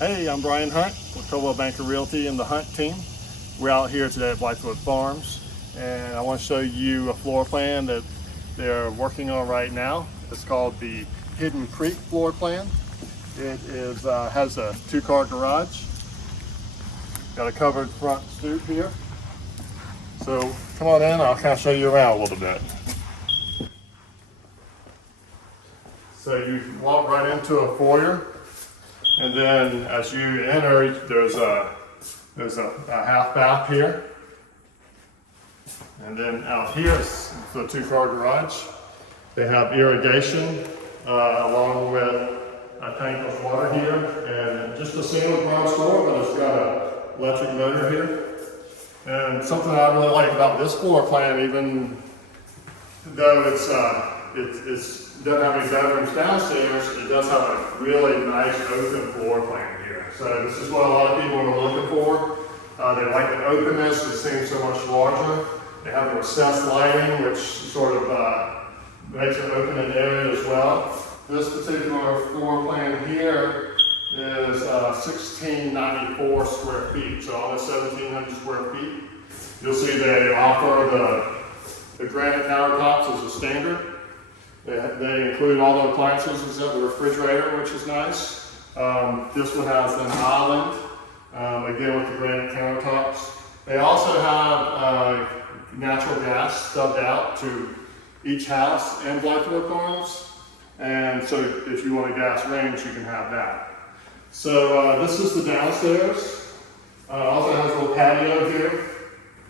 Hey, I'm Brian Hunt with Coldwell Banker Realty and the Hunt team. We're out here today at Blythewood Farms, and I want to show you a floor plan that they're working on right now. It's called the Hidden Creek floor plan. It is has a 2-car garage. Got a covered front stoop here. So come on in, I'll kind of show you around a little bit. So you walk right into a foyer. And then as you enter, there's a half bath here. And then out here is the 2-car garage. They have irrigation along with a tank of water here and just a single garage door, but it's got an electric motor here. And something I really like about this floor plan, even though it doesn't have any bedrooms downstairs, it does have a really nice open floor plan here. So this is what a lot of people are looking for. They like the openness, it seems so much larger. They have the recessed lighting, which sort of makes it open in the area as well. This particular floor plan here is 1,694 square feet, so almost 1,700 square feet. You'll see they offer the granite countertops as a standard. They include all the appliances except the refrigerator, which is nice. This one has an island, again with the granite countertops. They also have natural gas stubbed out to each house in Blythewood Farms. And so if you want a gas range, you can have that. So this is the downstairs. Also has a little patio here.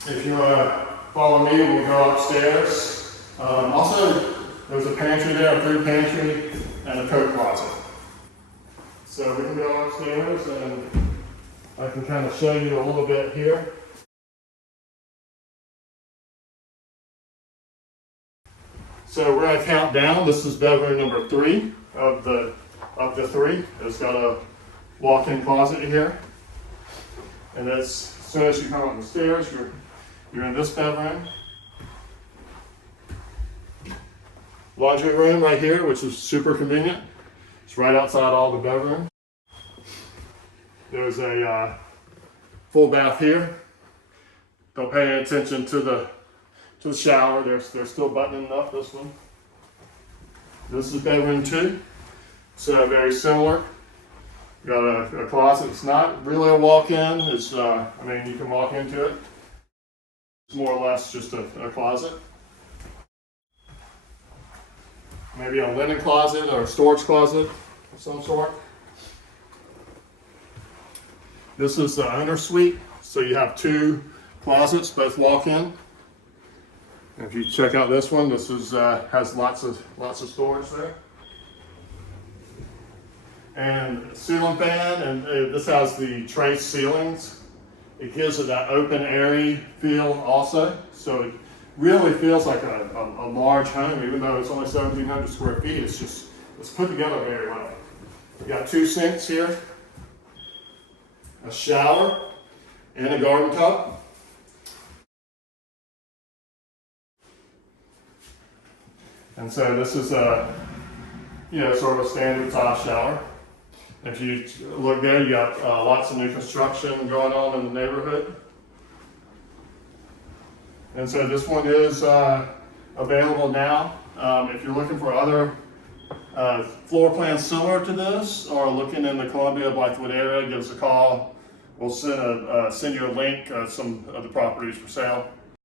If you want to follow me, we'll go upstairs. Also, there's a pantry there, a food pantry, and a coat closet. So we can go upstairs and I can kind of show you a little bit here. So we're going to count down. This is bedroom number 3 of the 3. It's got a walk-in closet here. And as soon as you come up the stairs, you're in this bedroom. Laundry room right here, which is super convenient. It's right outside all the bedrooms. There's a full bath here. Don't pay any attention to the shower. They're still buttoning up this one. This is bedroom 2. So very similar. Got a closet. It's not really a walk-in. It's I mean, you can walk into it. It's more or less just a closet. Maybe a linen closet or a storage closet of some sort. This is the owner suite. So you have 2 closets, both walk-in. If you check out this one, this is has lots of storage there. And ceiling fan, and this has the trace ceilings. It gives it that open, airy feel also. So it really feels like a large home, even though it's only 1,700 square feet. It's put together very well. You got 2 sinks here, a shower, and a garden tub. And so this is a, sort of a standard size shower. If you look there, you got lots of new construction going on in the neighborhood. And so this one is available now. If you're looking for other floor plans similar to this, or looking in the Columbia, Blythewood area, give us a call. We'll send you a link of some of the properties for sale.